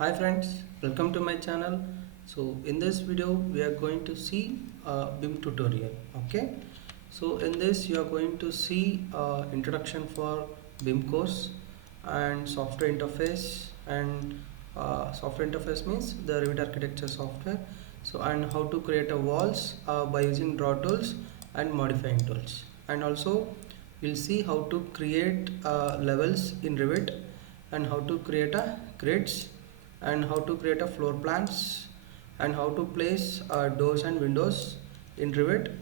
Hi friends, welcome to my channel. So in this video we are going to see BIM tutorial. Okay, so in this you are going to see introduction for BIM course and software interface, and software interface means the Revit architecture software. So and how to create a walls by using draw tools and modifying tools, and also we'll see how to create levels in Revit, and how to create a grids, and how to create a floor plans, and how to place doors and windows in Revit,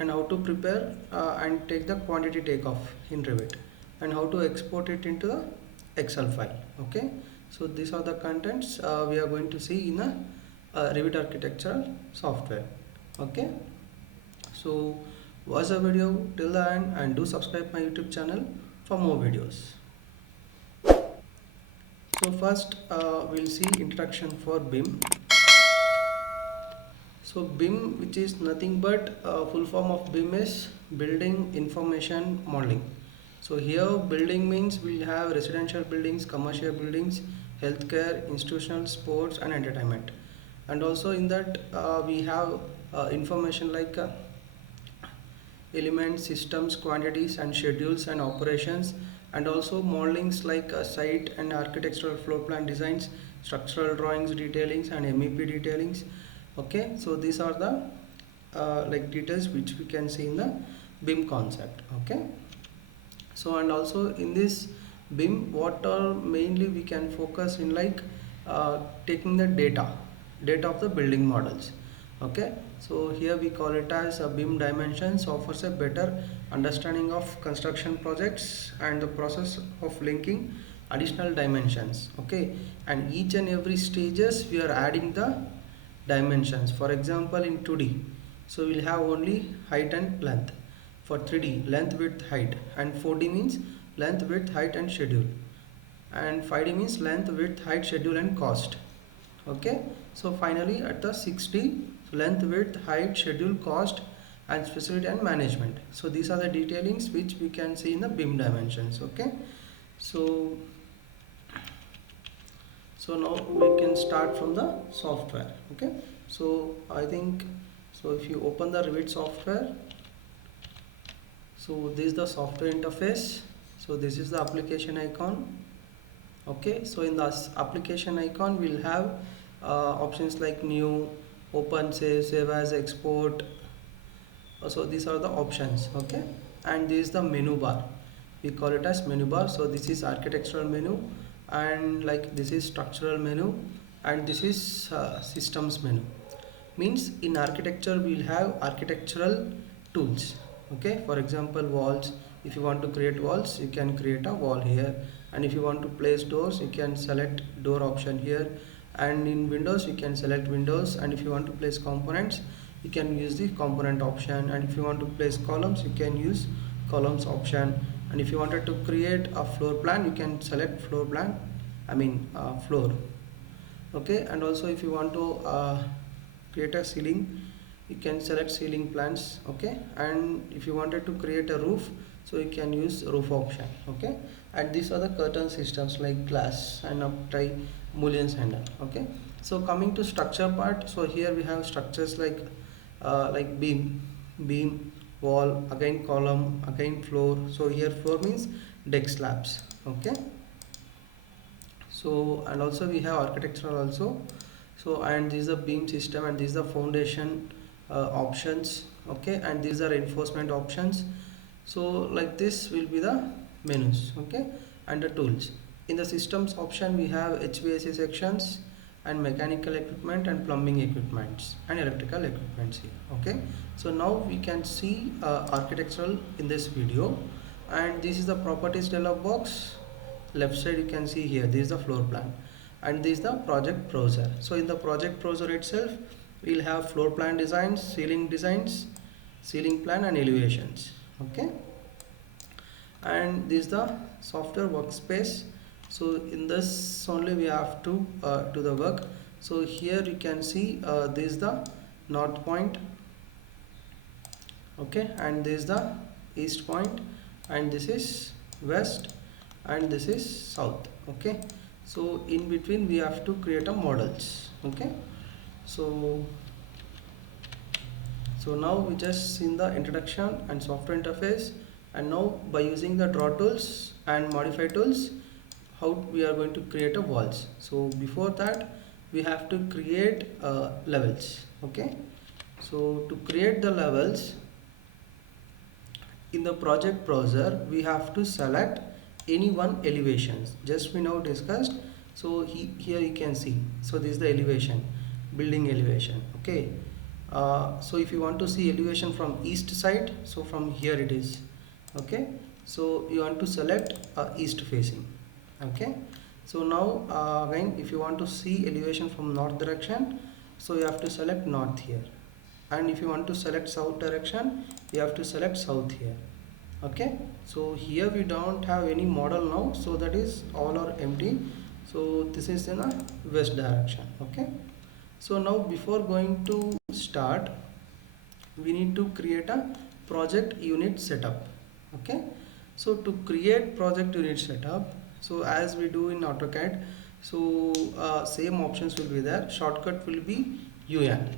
and how to prepare and take the quantity takeoff in Revit, and how to export it into the Excel file. Okay, so these are the contents we are going to see in a Revit architectural software. Okay, so watch the video till the end and do subscribe my YouTube channel for more videos. So first we'll see introduction for BIM. So BIM, which is nothing but full form of BIM is Building Information Modeling. So here building means we'll have residential buildings, commercial buildings, healthcare, institutional, sports and entertainment. And also in that we have information like elements, systems, quantities and schedules and operations, and also modelings like site and architectural floor plan designs, structural drawings detailings and MEP detailings. Okay, so these are the like details which we can see in the BIM concept. Okay, so and also in this BIM what are mainly we can focus in like taking the data of the building models. Okay, so here we call it as a BIM dimensions offers a better understanding of construction projects and the process of linking additional dimensions. Okay, and each and every stages we are adding the dimensions. For example, in 2D, so we'll have only height and length. For 3D, length, width, height, and 4D means length, width, height and schedule, and 5D means length, width, height, schedule and cost. Okay, so finally at the 6D, length, width, height, schedule, cost and facility and management. So these are the detailings which we can see in the BIM dimensions. Okay, so now we can start from the software. Okay, so I think, so if you open the Revit software, so this is the software interface. So this is the application icon. Okay, so in the application icon we'll have options like new, open, save as, export. So these are the options. Okay, and this is the menu bar, we call it as menu bar. So this is architectural menu, and like this is structural menu, and this is systems menu. Means in architecture we'll have architectural tools. Okay, for example walls, if you want to create walls you can create a wall here, and if you want to place doors you can select door option here, and in windows you can select windows, and if you want to place components you can use the component option, and if you want to place columns you can use columns option, and if you wanted to create a floor plan you can select floor plan, floor. Okay, and also if you want to create a ceiling you can select ceiling plans. Okay, and if you wanted to create a roof so you can use roof option. Okay, and these are the curtain systems like glass and uptie, mullions and all. Okay, so coming to structure part, so here we have structures like beam, wall, again column, again floor. So here floor means deck slabs. Okay, so and also we have architectural also. So and this is the beam system, and this is the foundation options. Okay, and these are reinforcement options. So like this will be the menus. Okay, and the tools. In the systems option we have HVAC sections and mechanical equipment and plumbing equipments and electrical equipments here. Okay, so now we can see architectural in this video, and this is the properties dialog box. Left side you can see here, this is the floor plan, and this is the project browser. So in the project browser itself we'll have floor plan designs, ceiling plan and elevations. Okay, and this is the software workspace. So in this only we have to do the work. So here you can see this is the north point. Okay, and this is the east point, and this is west, and this is south. Okay, So in between we have to create a models. Okay, so now we just seen the introduction and software interface, and now by using the draw tools and modify tools, how we are going to create a walls. So before that we have to create levels. Okay, so to create the levels in the project browser, we have to select any one elevations just we now discussed. So here you can see, so this is the elevation, building elevation. Okay, so if you want to see elevation from east side, so from here it is. Okay, so you want to select east facing. Okay, so now again if you want to see elevation from north direction, so you have to select north here, and if you want to select south direction, you have to select south here. Okay, so here we don't have any model now, so that is all are empty. So this is in a west direction. Okay, so now before going to start, we need to create a project unit setup. Okay, so to create project unit setup, so as we do in AutoCAD, so same options will be there. Shortcut will be UN.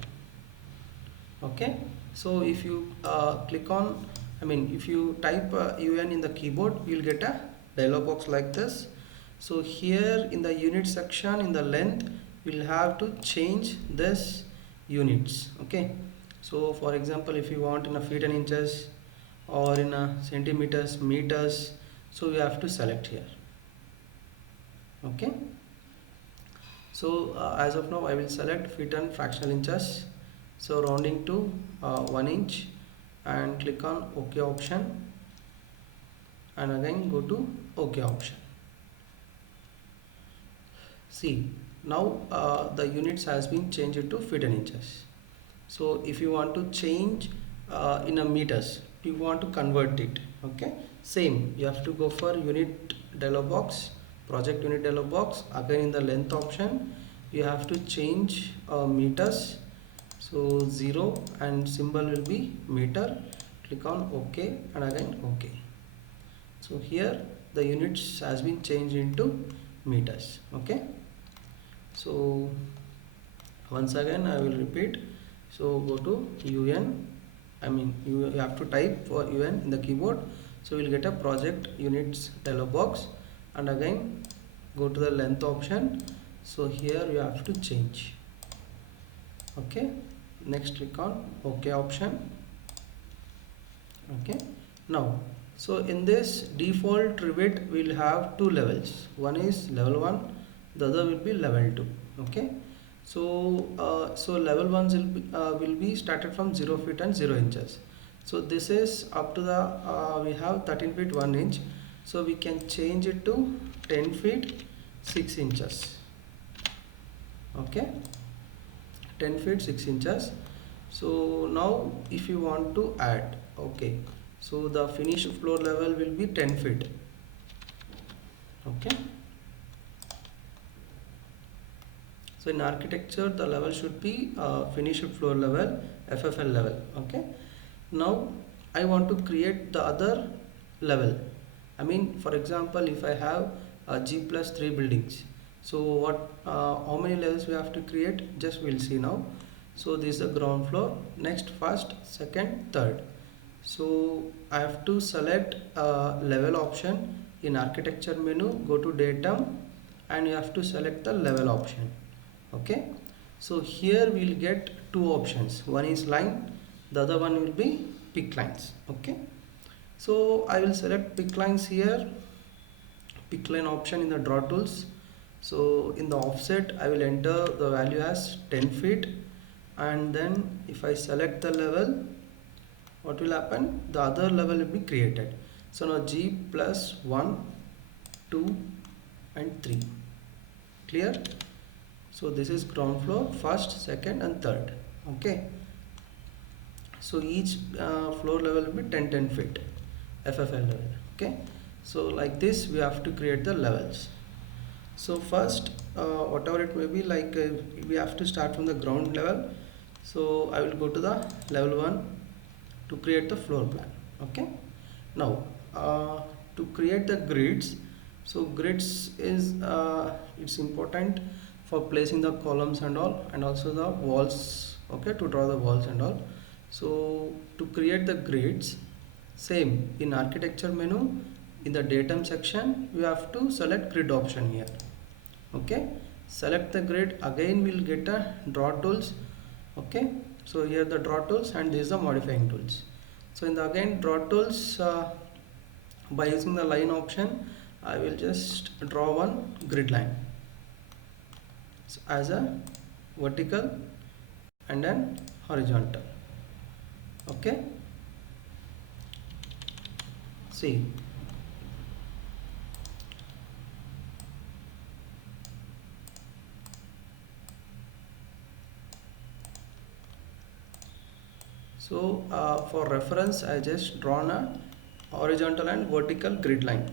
Okay, so if you click on, if you type UN in the keyboard, you'll get a dialog box like this. So here in the unit section, in the length, we'll have to change this units. Okay, so for example, if you want in a feet and inches or in a centimeters, meters, so you have to select here. Okay, so as of now I will select feet and fractional inches, so rounding to 1 inch, and click on OK option, and again go to OK option. See, now the units has been changed to feet and inches. So if you want to change in a meters, you want to convert it. Okay, same, you have to go for unit dialog box, project unit dialog box. Again in the length option, you have to change meters, so 0 and symbol will be meter. Click on OK and again OK. So here the units has been changed into meters. Okay, so once again I will repeat. So go to UN, you have to type for UN in the keyboard, so you will get a project units dialog box, and again go to the length option. So here you have to change. Okay, next click on OK option. Okay, now so in this default Revit will have two levels. One is level 1, the other will be level 2. Okay, so level 1 will be started from 0 feet and 0 inches. So this is up to the we have 13 feet 1 inch, so we can change it to 10 feet 6 inches. Okay, 10 feet 6 inches. So now if you want to add, okay, so the finished floor level will be 10 feet. Okay, so in architecture the level should be finished floor level, FFL level. Okay, now I want to create the other level. For example, if I have G+3 buildings, so what how many levels we have to create, just we'll see now. So this is the ground floor, next first, second, third. So I have to select level option in architecture menu, go to datum, and you have to select the level option. Okay, so here we'll get two options, one is line, the other one will be pick lines. Okay, so I will select pick lines here, pick line option in the draw tools. So in the offset I will enter the value as 10 feet, and then if I select the level, what will happen, the other level will be created. So now G plus 1, 2 and 3. Clear? So this is ground floor, first, second and third. Okay, so each floor level will be 10 feet FFL level. Okay, so like this we have to create the levels. So first whatever it may be, like we have to start from the ground level. So I will go to the level 1 to create the floor plan. Okay, now to create the grids, so grids is it's important for placing the columns and all, and also the walls, okay, to draw the walls and all. So to create the grids, same in architecture menu, in the datum section we have to select grid option here. Okay, select the grid, again we'll get a draw tools. Okay, so here the draw tools, and this is the modifying tools. So in the again draw tools, by using the line option, I will just draw one grid line, so as a vertical and then horizontal. Okay, see, so for reference I just drawn a horizontal and vertical grid line.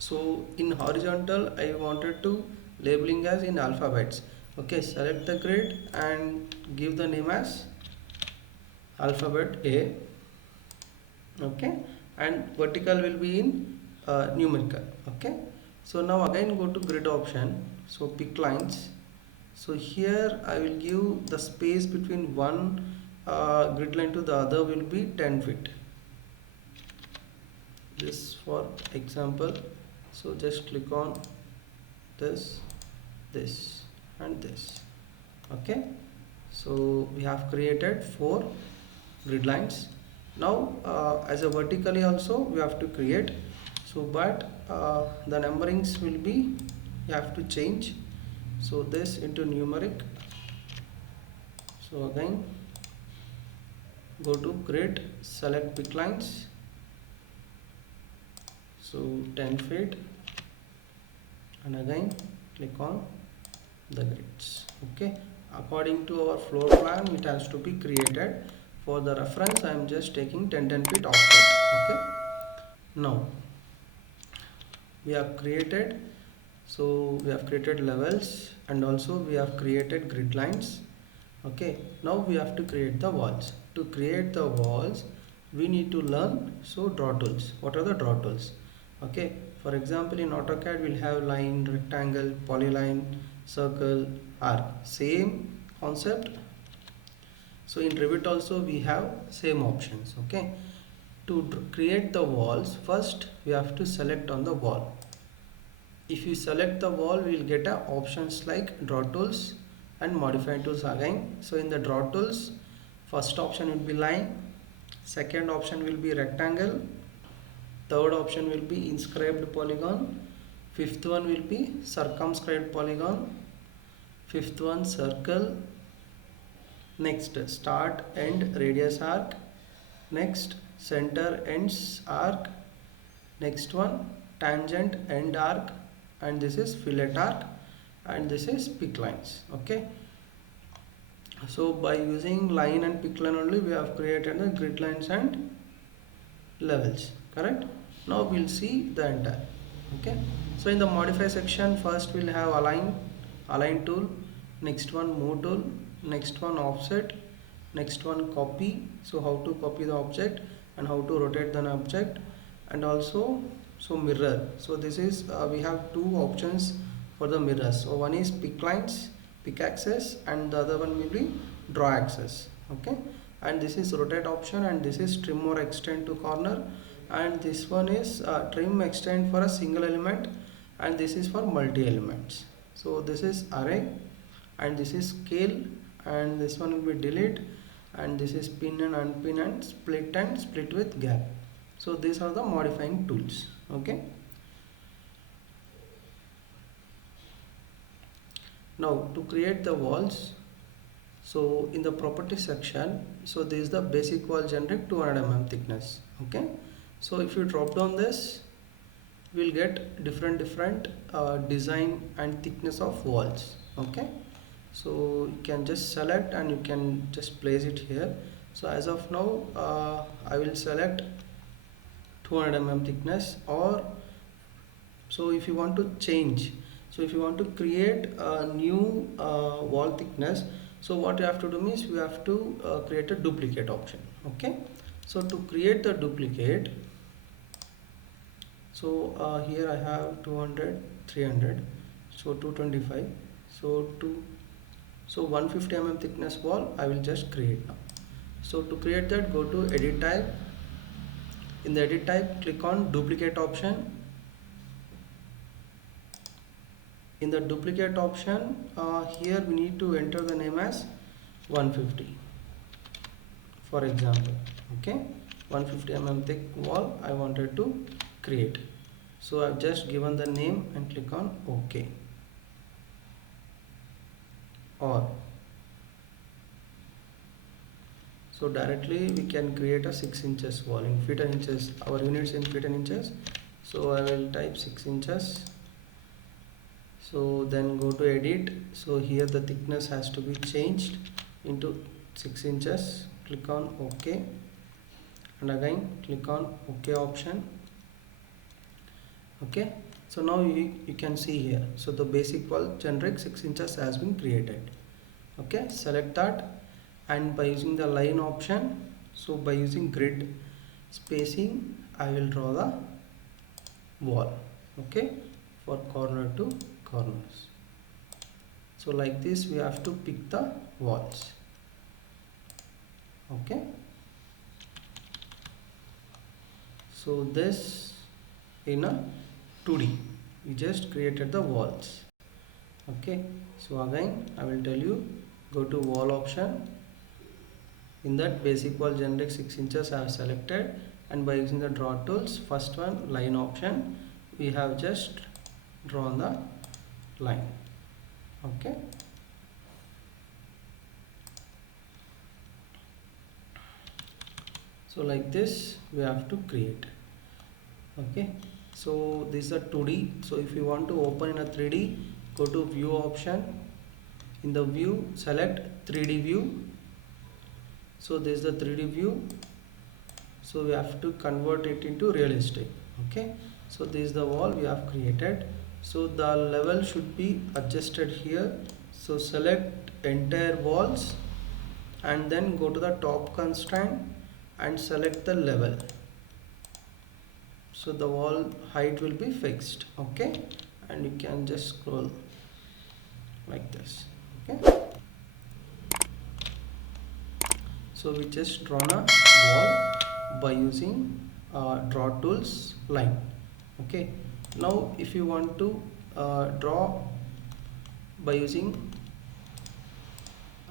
So in horizontal I wanted to labeling as in alphabets. Okay, select the grid and give the name as alphabet A. Okay, and vertical will be in numerical. Okay, so now again go to grid option, so pick lines. So here I will give the space between one grid line to the other will be 10 feet. This for example, so just click on this, this and this. Okay, so we have created 4 grid lines. Now as a vertically also we have to create, so but the numberings will be, you have to change, so this into numeric. So again go to grid, select pick lines, so 10 feet, and again click on the grids. Okay, according to our floor plan it has to be created. For the reference I am just taking 10 feet offset. Okay, now we have created, so we have created levels and also we have created grid lines. Okay, now we have to create the walls. To create the walls we need to learn, so draw tools. What are the draw tools? Okay, for example in AutoCAD we'll have line, rectangle, polyline, circle, arc, same concept. So in Revit also we have same options. Okay, to create the walls, first we have to select on the wall. If you select the wall we will get options like draw tools and modify tools again. So in the draw tools, first option will be line, second option will be rectangle, third option will be inscribed polygon, fifth one will be circumscribed polygon, fifth one circle, next start end radius arc, next center ends arc, next one tangent end arc, and this is fillet arc, and this is pick lines. Okay, so by using line and pick line only we have created the grid lines and levels, correct? Now we'll see the entire. Okay, so in the modify section first we'll have align tool, next one move tool, next one offset, next one copy, so how to copy the object and how to rotate the object, and also so mirror. So this is we have 2 options for the mirrors. So one is pick lines, pick axis, and the other one will be draw axis. Okay, and this is rotate option, and this is trim or extend to corner, and this one is trim extend for a single element, and this is for multi elements. So this is array, and this is scale, and this one will be delete, and this is pin and unpin and split with gap. So these are the modifying tools. Okay, now to create the walls, so in the property section, so this is the basic wall generic 200 mm thickness. Okay, so if you drop down this we'll get different design and thickness of walls. Okay, so you can just select and you can just place it here. So as of now I will select 200 mm thickness, or so if you want to change, so if you want to create a new wall thickness, so what you have to do means you have to create a duplicate option. Okay, so to create the duplicate, So here I have 200, 300, so 225, so 150 thickness wall I will just create now. So to create that, go to edit type. In the edit type, click on duplicate option. In the duplicate option, here we need to enter the name as 150, for example. Okay, 150 thick wall I wanted to create. So I've just given the name and click on OK. Or so directly we can create a 6 inches wall in feet and inches. Our units in feet and inches. So I will type 6 inches. So then go to edit. So here the thickness has to be changed into 6 inches. Click on OK. And again click on OK option. Okay. So now you can see here. So the basic wall generic 6 inches has been created. Okay. Select that. And by using the line option, so by using grid spacing, I will draw the wall, okay, for corner to corners. So like this we have to pick the walls, okay. So this in a 2D we just created the walls, okay. So again I will tell you, go to wall option. In that basic wall generic 6 inches I have selected, and by using the draw tools, first one line option, we have just drawn the line, okay. So like this we have to create, okay. So this is a 2D. So if you want to open in a 3D, go to view option. In the view, select 3D view. So this is the 3D view. So we have to convert it into realistic, okay. So this is the wall we have created. So the level should be adjusted here. So select entire walls and then go to the top constraint and select the level. So the wall height will be fixed, okay, and you can just scroll like this, okay. So we just drawn a wall by using draw tools line, okay. Now if you want to draw by using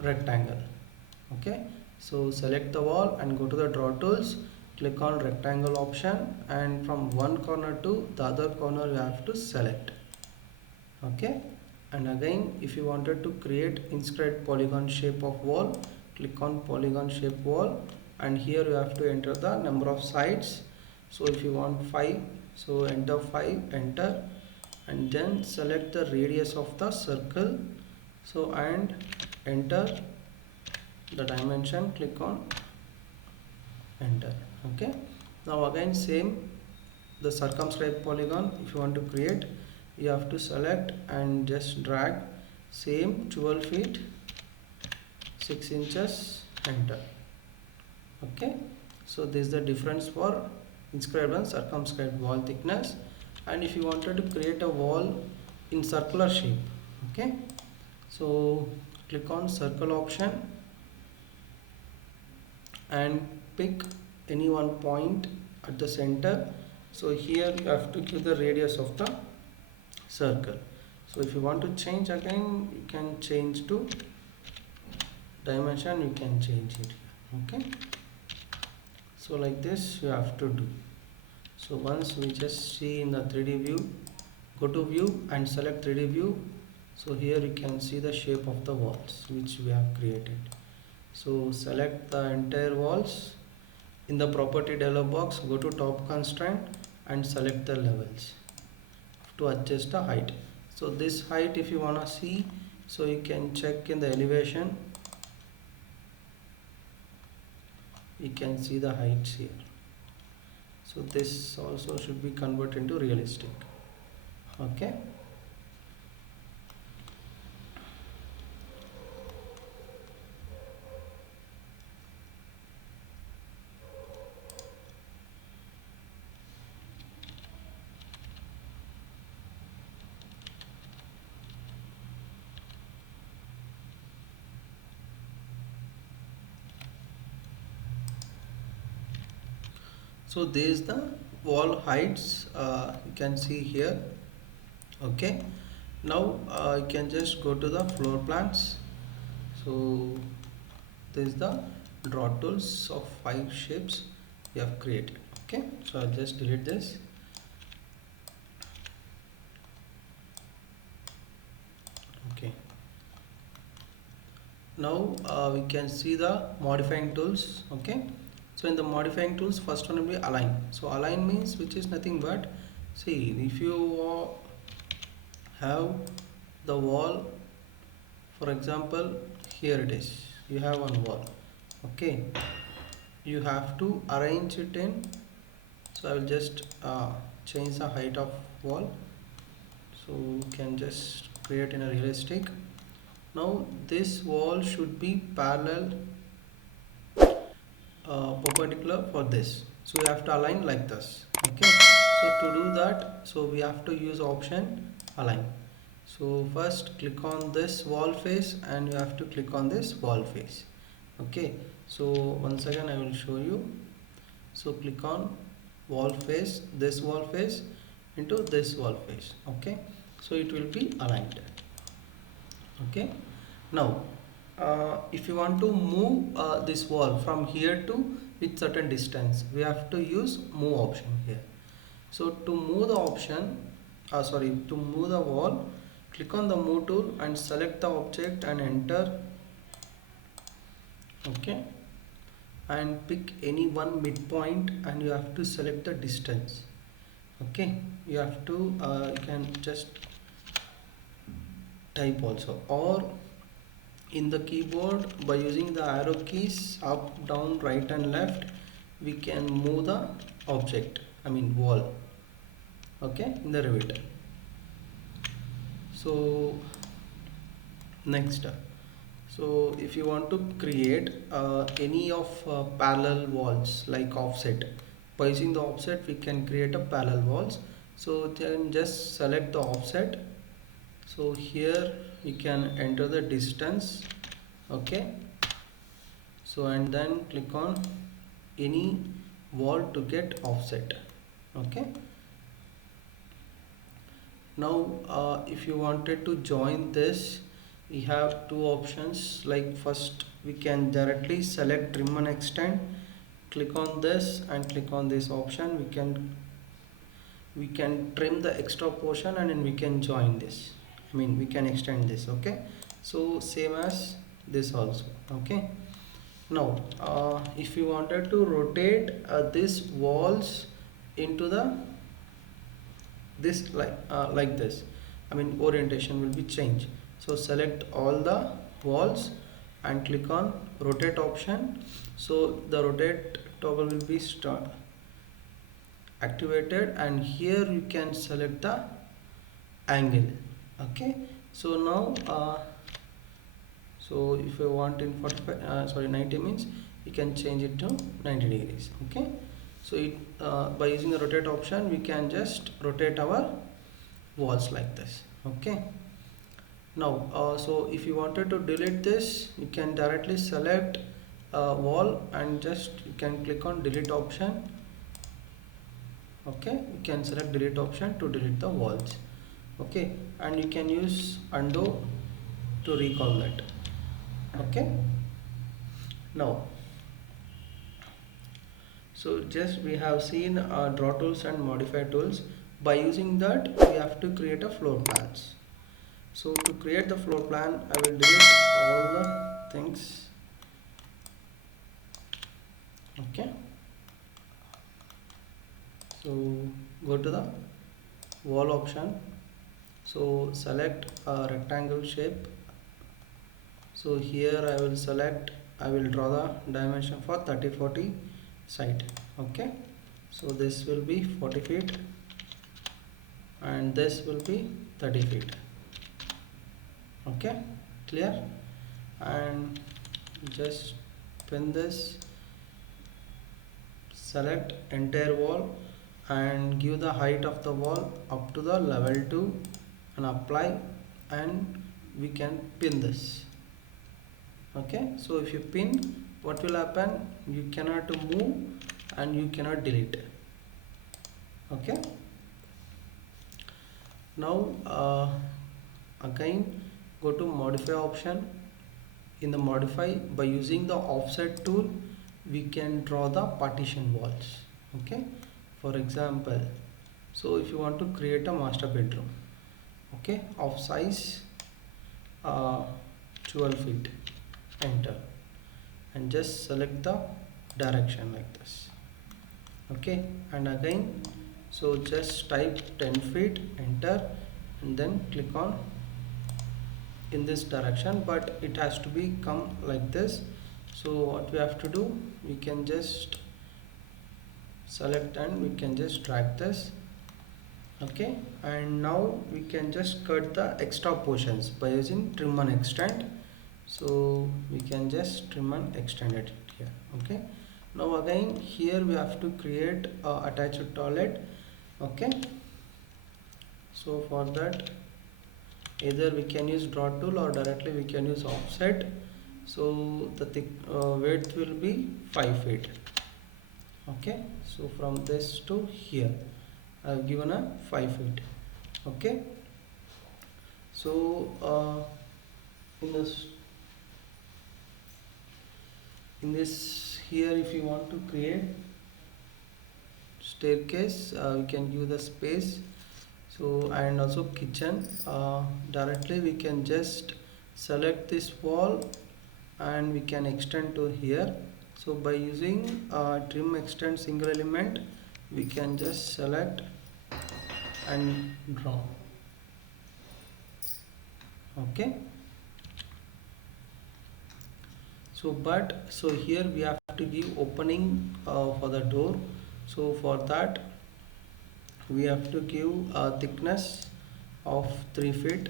rectangle, okay. So select the wall and go to the draw tools, click on rectangle option, and from one corner to the other corner you have to select, okay. And again if you wanted to create inscribed polygon shape of wall, click on polygon shape wall, and here you have to enter the number of sides. So if you want 5, so enter 5, enter, and then select the radius of the circle, so and enter the dimension, click on enter, okay. Now again same, the circumscribed polygon if you want to create, you have to select and just drag, same 12 feet 6 inches, enter, okay. So this is the difference for inscribed and circumscribed wall thickness. And if you wanted to create a wall in circular shape, okay, so click on circle option and pick any one point at the center. So here you have to give the radius of the circle. So if you want to change, again you can change to dimension, you can change it, okay. So like this you have to do. So once we just see in the 3D view, go to view and select 3D view. So here you can see the shape of the walls which we have created. So select the entire walls. In the property dialog box, go to top constraint and select the levels to adjust the height. So this height if you want to see, so you can check in the elevation, you can see the heights here. So this also should be converted into realistic, okay. So there is the wall heights, you can see here. Okay, now you can just go to the floor plans. So this is the draw tools of 5 shapes we have created. Okay, so I'll just delete this. Okay, now we can see the modifying tools. Okay, so in the modifying tools, first one will be align. So align means, which is nothing but, see, if you have the wall, for example, here it is, you have one wall. Okay, you have to arrange it in, so I will just change the height of wall, so you can just create in a realistic. Now this wall should be parallel, perpendicular for this, so you have to align like this. Okay, so to do that, so we have to use option align. So first click on this wall face and you have to click on this wall face. Okay, so once again I will show you. So click on wall face, this wall face into this wall face. Okay, so it will be aligned. Okay, now if you want to move this wall from here to with certain distance, we have to use move option here. So to move the option, to move the wall, click on the move tool and select the object and enter. Okay, and pick any one midpoint and you have to select the distance. Okay, you have to you can just type also, or in the keyboard by using the arrow keys up, down, right and left, we can move the object, I mean wall. Okay, in the Revit. So next, so if you want to create any of parallel walls like offset, by using the offset we can create a parallel walls. So then just select the offset. So here you can enter the distance. Okay, so and then click on any wall to get offset. Okay, now if you wanted to join this, we have two options. Like first we can directly select trim and extend, click on this and click on this option. We can trim the extra portion and then we can join this, I mean we can extend this. Okay, so same as this also. Okay, now if you wanted to rotate these walls into the this like this, I mean orientation will be changed. So select all the walls and click on rotate option. So the rotate toggle will be activated and here you can select the angle. Okay, so now so if you want in 90 means you can change it to 90 degrees. Okay, so by using the rotate option we can just rotate our walls like this. Okay, now so if you wanted to delete this, you can directly select wall and just you can click on delete option. Okay, you can select delete option to delete the walls. Okay, and you can use undo to recall that. Okay, now so just we have seen draw tools and modify tools. By using that we have to create a floor plans. So to create the floor plan, I will delete all the things. Okay, so go to the wall option. So select a rectangle shape. So here I will select, I will draw the dimension for 30-40 side. Okay, so this will be 40 feet and this will be 30 feet. Okay, clear? And just pin this, select entire wall and give the height of the wall up to the level 2 and apply, and we can pin this. Okay, so if you pin, what will happen, you cannot move and you cannot delete. Okay, now again go to modify option. In the modify, by using the offset tool, we can draw the partition walls. Okay, for example, so if you want to create a master bedroom, okay, of size uh, 12 feet, enter, and just select the direction like this. Okay, and again, so just type 10 feet, enter, and then click on in this direction, but it has to be come like this. So what we have to do, we can just select and we can just drag this. Okay, and now we can just cut the extra portions by using trim and extend. So we can just trim and extend it here. Okay, now again here we have to create a attached toilet. Okay, so for that, either we can use draw tool or directly we can use offset. So the width will be 5 feet. Okay, so from this to here I have given a 5 feet. Okay, so in this here, if you want to create staircase, we can give the space. So and also kitchen, directly we can just select this wall and we can extend to here. So by using trim extend single element, we can just select and draw. Okay, so so here we have to give opening for the door. So for that, we have to give a thickness of 3 feet.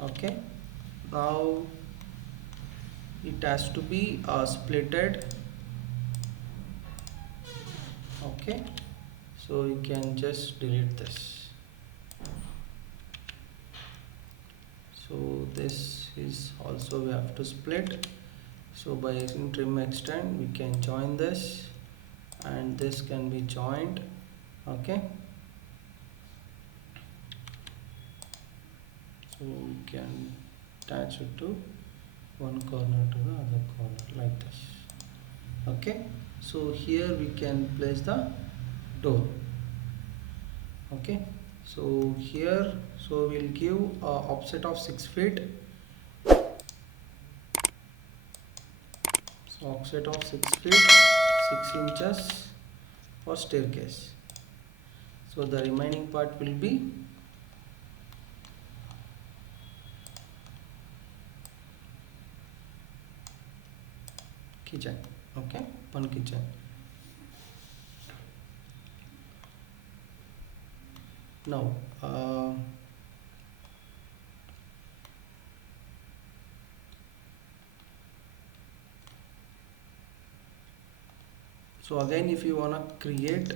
Okay, now it has to be splitted. Okay, so you can just delete this. So this is also we have to split. So by using trim extend, we can join this and this can be joined. Okay, so we can attach it to one corner to the other corner like this. Okay, so here we can place the door. Okay, so here, so we'll give a offset of 6 feet. So offset of 6 feet, 6 inches for staircase. So the remaining part will be kitchen. Okay, one kitchen. Now so again, if you wanna create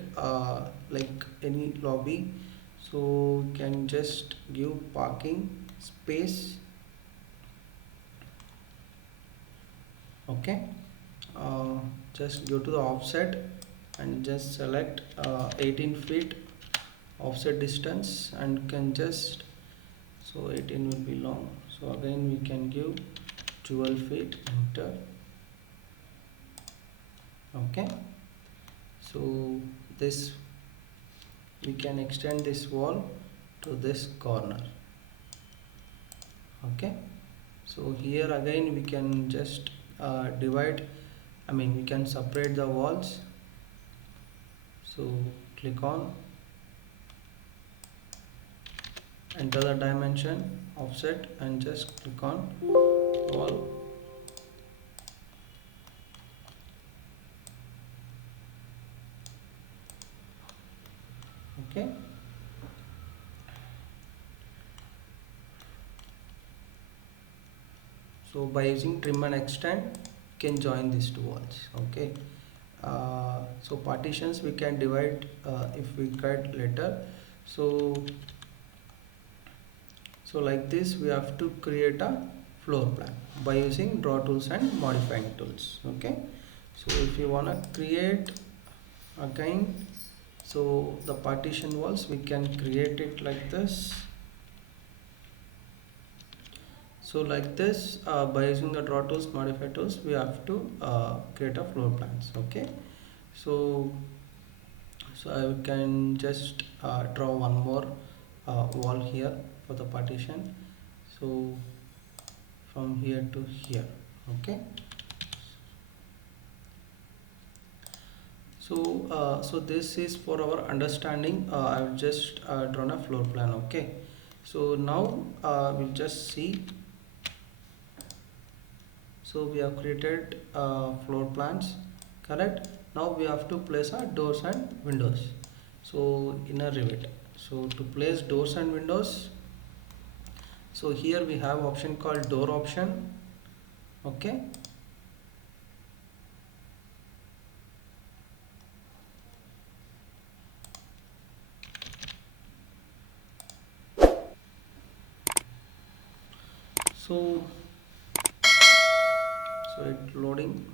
like any lobby, so you can just give parking space. Okay, just go to the offset and just select 18 feet offset distance and can just, so 18 will be long, so again we can give 12 feet, enter. Okay, so this we can extend this wall to this corner. Okay, so here again we can just divide, we can separate the walls. So click on, enter the dimension, offset, and just click on wall. Okay, so by using trim and extend, you can join these two walls. Okay, so partitions we can divide if we cut later. So like this we have to create a floor plan by using draw tools and modifying tools. Okay, So if you want to create again, so the partition walls, we can create it like this. So like this, by using the draw tools, modify tools, we have to create a floor plans. Okay, so I can just draw one more wall here for the partition. So from here to here. Okay, so this is for our understanding. I've just drawn a floor plan. Okay, so now we'll just see. So we have created floor plans, correct? Now we have to place our doors and windows. So in a Revit, so to place doors and windows, so here we have option called door option. Okay, so it's loading.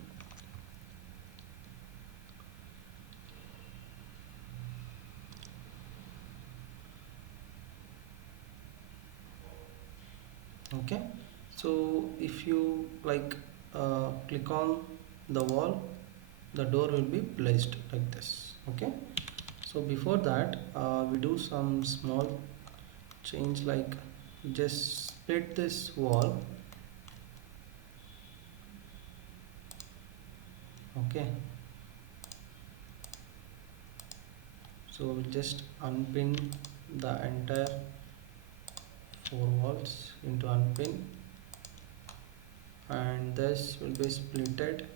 Okay, so if you like click on the wall, the door will be placed like this. Okay, so before that we do some small change, like just split this wall. Okay, so we'll just unpin the entire four walls into unpin, and this will be splitted,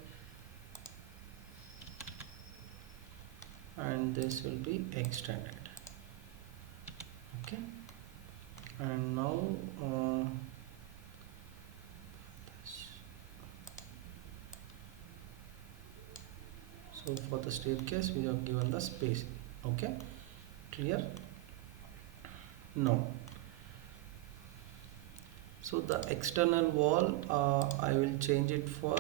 and this will be extended. Okay, and now so for the staircase we have given the space. Okay, clear? No. So the external wall I will change it for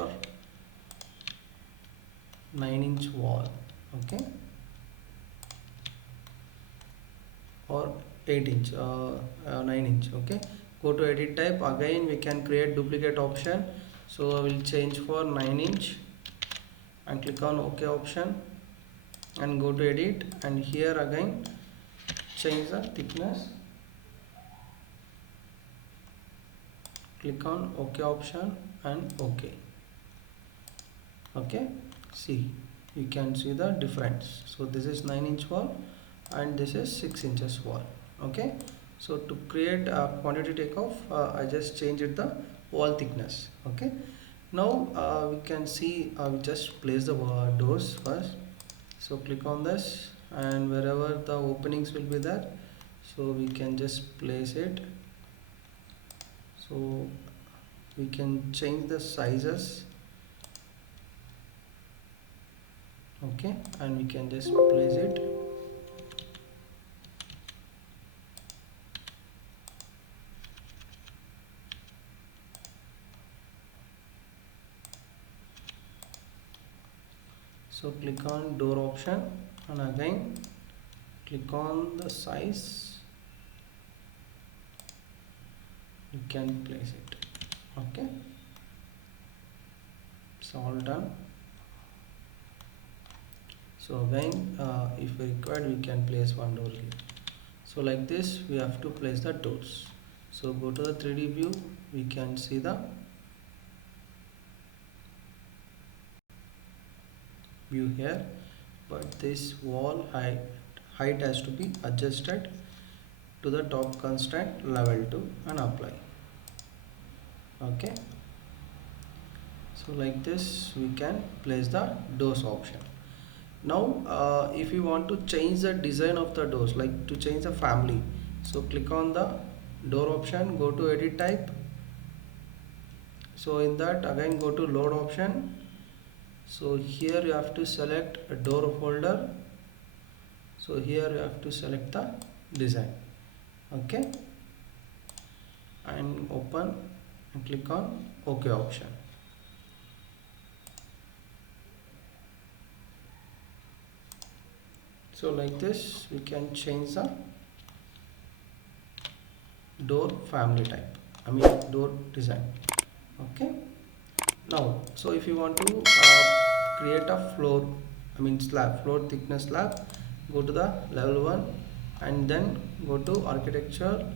9-inch wall. Okay, or 8-inch 9-inch. Okay, go to edit type, again we can create duplicate option. So I will change for 9-inch and click on OK option and go to edit, and here again change the thickness, click on OK option and OK. Okay, see, you can see the difference. So this is 9-inch wall and this is 6 inches wall. Okay, so to create a quantity takeoff, I just changed the wall thickness. Okay, now we can see we just place the doors first. So click on this, and wherever the openings will be there, so we can just place it. So we can change the sizes. Okay, and we can just place it. So click on door option and again click on the size, you can place it. Okay, it's all done. So again if required we can place one door here. So like this we have to place the doors. So go to the 3D view, we can see the view here, but this wall height has to be adjusted to the top constraint level 2 and apply. Okay, so like this we can place the doors option. Now if you want to change the design of the doors, like to change the family, so click on the door option, go to edit type. So in that again go to load option. So here you have to select a door folder. So here you have to select the design. Okay, and open and click on OK option. So like this we can change the door family type, I mean door design. Okay, now so if you want to create a floor, I mean slab, floor thickness slab, go to the level 1 and then go to architecture,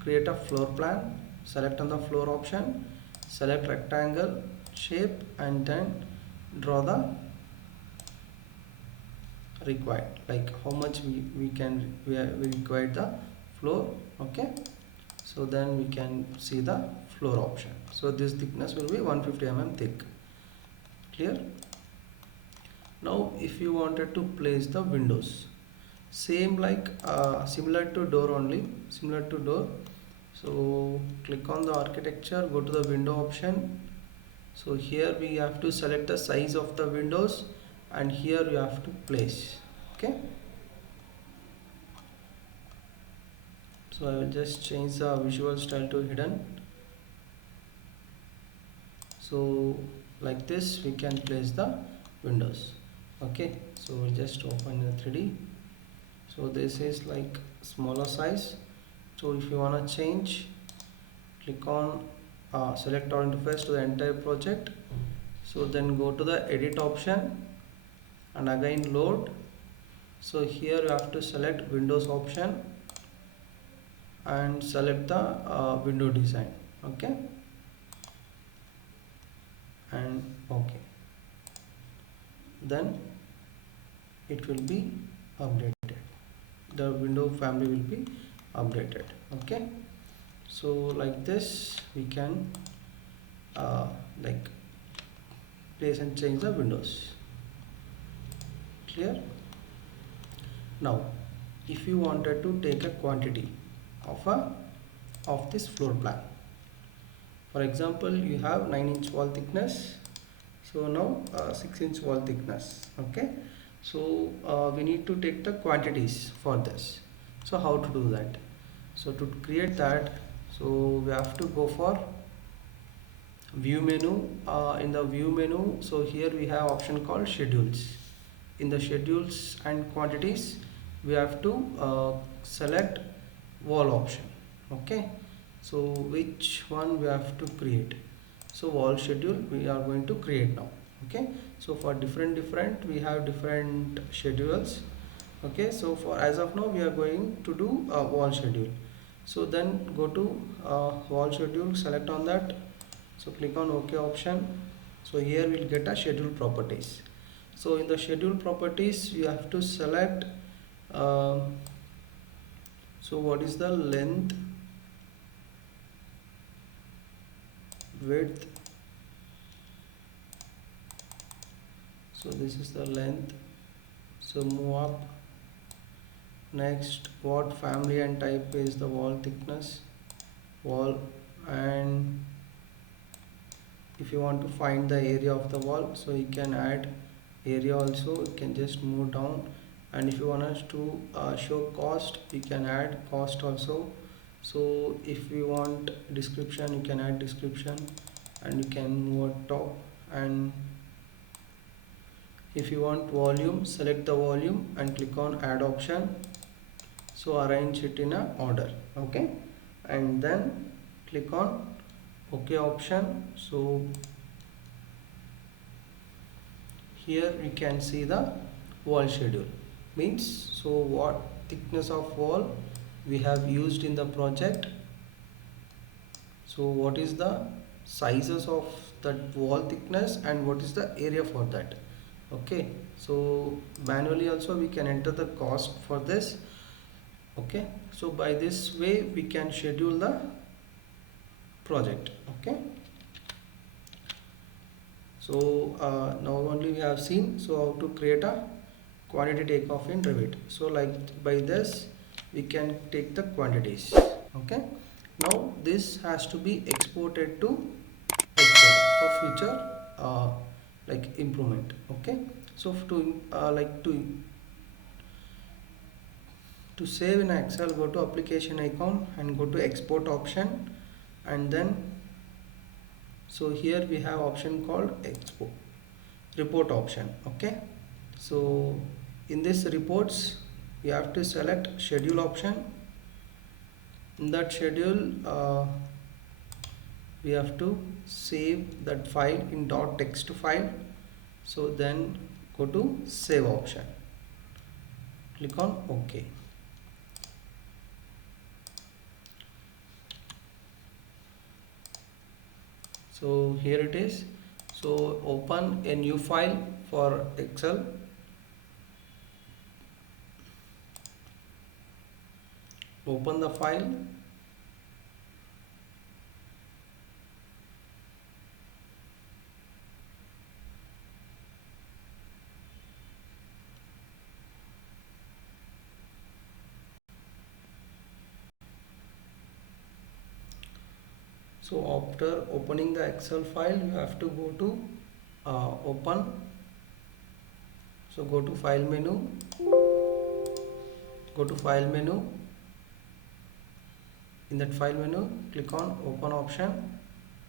create a floor plan, select on the floor option, select rectangle shape and then draw the required, like how much we require the floor. Okay, so then we can see the floor option. So this thickness will be 150 mm thick. Clear? Now if you wanted to place the windows, same like similar to door, only similar to door. So click on the architecture, go to the window option. So here we have to select the size of the windows and here you have to place. Okay, so I will just change the visual style to hidden. So like this we can place the windows. Okay, so we'll just open the 3D. So this is like smaller size. So if you want to change, click on select our interface to the entire project. So then go to the edit option and again load. So here you have to select windows option and select the window design. Okay, and okay, then it will be updated, the window family will be updated. Okay, so like this we can like place and change the windows. Clear? Now if you wanted to take a quantity of this floor plan, for example you have 9-inch wall thickness, so now 6-inch wall thickness. Okay, so we need to take the quantities for this. So how to do that? So to create that, so we have to go for view menu. In the view menu, so here we have option called schedules. In the schedules and quantities we have to select wall option. Okay, so which one we have to create? So wall schedule we are going to create now. Okay, so for different we have different schedules. Okay, so for as of now we are going to do a wall schedule. So then go to wall schedule, select on that, so click on OK option. So here we'll get a schedule properties. So in the schedule properties we have to select so what is the length, width, so this is the length, so move up. Next, what family and type is the wall thickness, wall, and if you want to find the area of the wall, so you can add area also, you can just move down. And if you want us to show cost, you can add cost also. So if you want description, you can add description and you can move on top. And if you want volume, select the volume and click on add option, so arrange it in a order. Okay, and then click on OK option. So here we can see the wall schedule, means so what thickness of wall we have used in the project, so what is the sizes of that wall thickness and what is the area for that. Okay, so manually also we can enter the cost for this. Okay, so by this way we can schedule the project. Okay, so now only we have seen so how to create a quantity takeoff in Revit. So like by this we can take the quantities. Okay, now this has to be exported to Excel for future like improvement. Okay, so to like to save in Excel, go to application icon and go to export option, and then so here we have option called export report option. Okay, so in this reports we have to select schedule option. In that schedule, we have to save that file in .text file. So then go to save option, click on OK. So here it is. So open a new file for Excel. Open the file. So after opening the Excel file, you have to go to open. So go to file menu, in that file menu click on open option.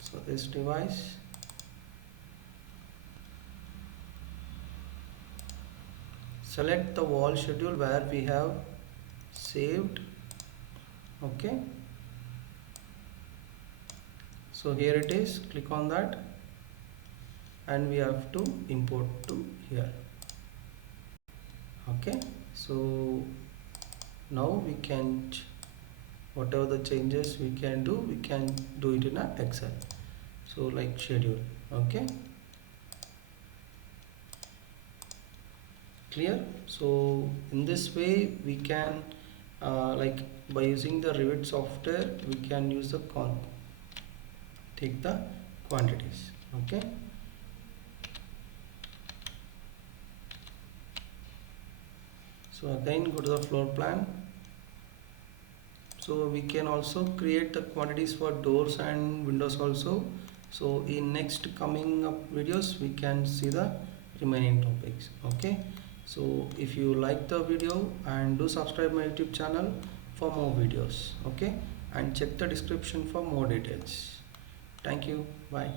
So this device, select the wall schedule where we have saved. Okay, so here it is, click on that and we have to import to here. Okay, so now we can whatever the changes we can do it in a Excel. So like schedule. Okay, clear? So in this way we can like by using the Revit software we can use the take the quantities. Okay, so again go to the floor plan. So we can also create the quantities for doors and windows also. So in next coming up videos we can see the remaining topics. Okay, so if you like the video, and do subscribe my YouTube channel for more videos. Okay, and check the description for more details. Thank you. Bye.